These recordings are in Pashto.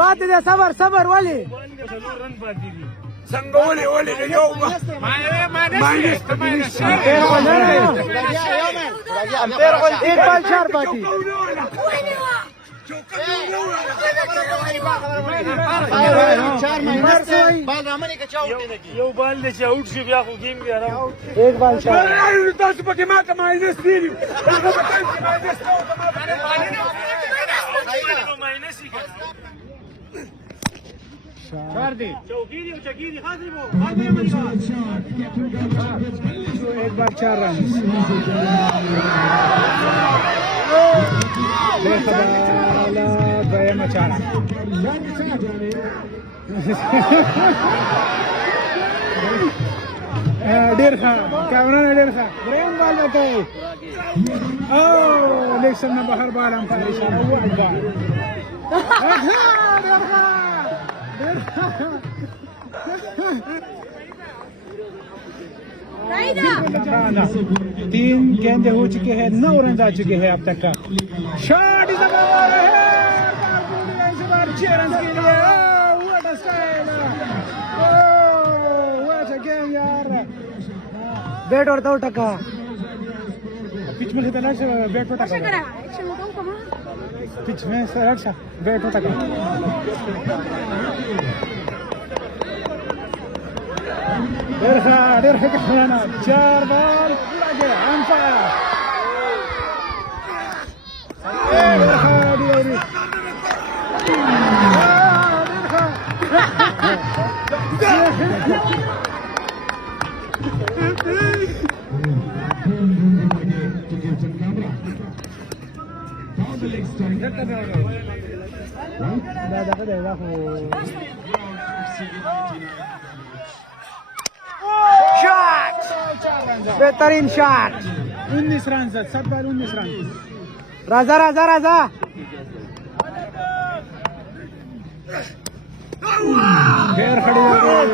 پاتې دی صبر صبر ولې څنګه ولې یو ایک بال 4 پاتې یو بال دی چې اوټ شي بیا خو گیم دی آرام ایک بال 4 تاسو پکې ماته ماینس دیو ایک بال 4 رن دویمه چاره ډېر ښه کامران ډېر ښه دریم بال به کوي او لیکسن نه بهر بال هم پاتې اشاره ووړ بال ډېر ښه तीन गेंदे हो चुके हैं 9 रन आ चुके हैं अब तक का शॉट इज अ बॉल है इस बार 6 रन के लिए what a style what a game यार बैट और दो टका पिच में कितना से बैट होता है पिच में सर अच्छा बैट होता है ډېر ښه کارونه 4 بال پوره گیا امپایر ډېر ښه ډېر बेहतरीन शॉट 19 रन 7 बॉल 19 रन राजा राजा राजा घेर खड़ी हो गई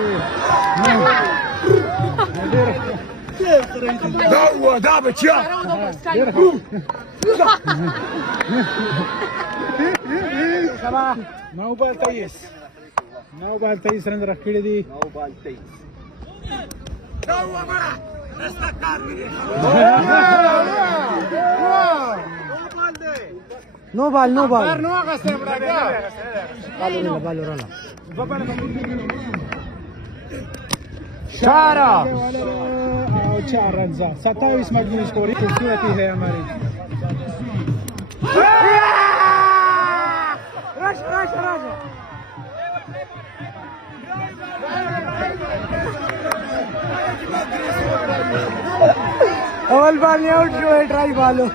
دا بچیا 9 बॉल 23 रन रख कړي دي 9 بال 23 नो बॉल चार रन 27 मजमूई स्कोर खूबसूरती है हमारी रश रश रश अवल बाल ने आउट जो है ट्राई बालो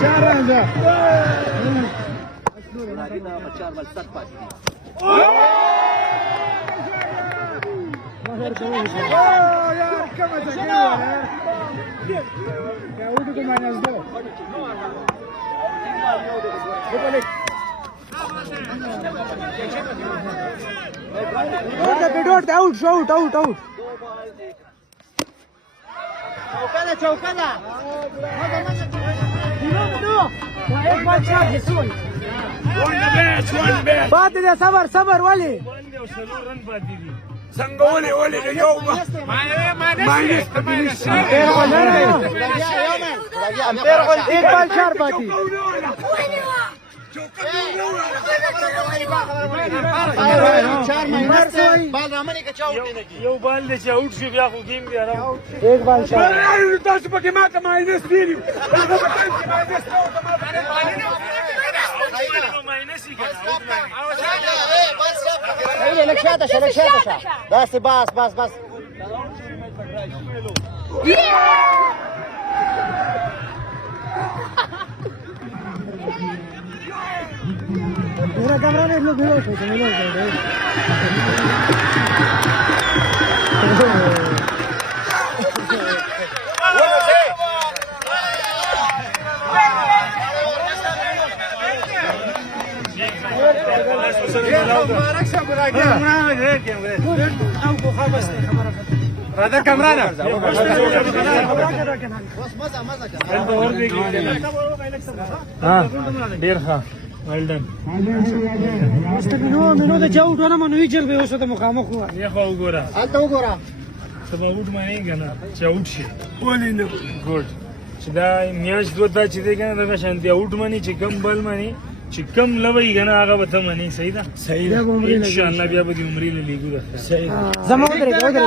चार रन यार कम आउट आउट आउट चौकाला बात दे صبر صبر ولي څنګه ولې یو ماینس एक बॉल 4 पाती یو بال دی چې اوټ شي بیا خو گیم دی آرام एक बॉल 4 تاسو پکې ماته ماینس دیو بس بس بس بس मेरा कैमरा देख लो वीडियो से मिलो او کو خبر خبره هذا كامرانا ها ډیر ښه ویل ډن مینو د چاوټ ونه منوي چل به اوسه ته مخامخ هوا یا خو وګوره الته وګوره سبا وټ مې کنه چاوټ شي ولي نه ګډ چې دا میاش دوه چې دی کنه دا شانتي اوټ منی چې کم بل منی چې کم لوي کنه هغه به ته منی صحیح ده صحیح ان شاء الله بیا به دې عمرې له لیګو ده زما ودرېږه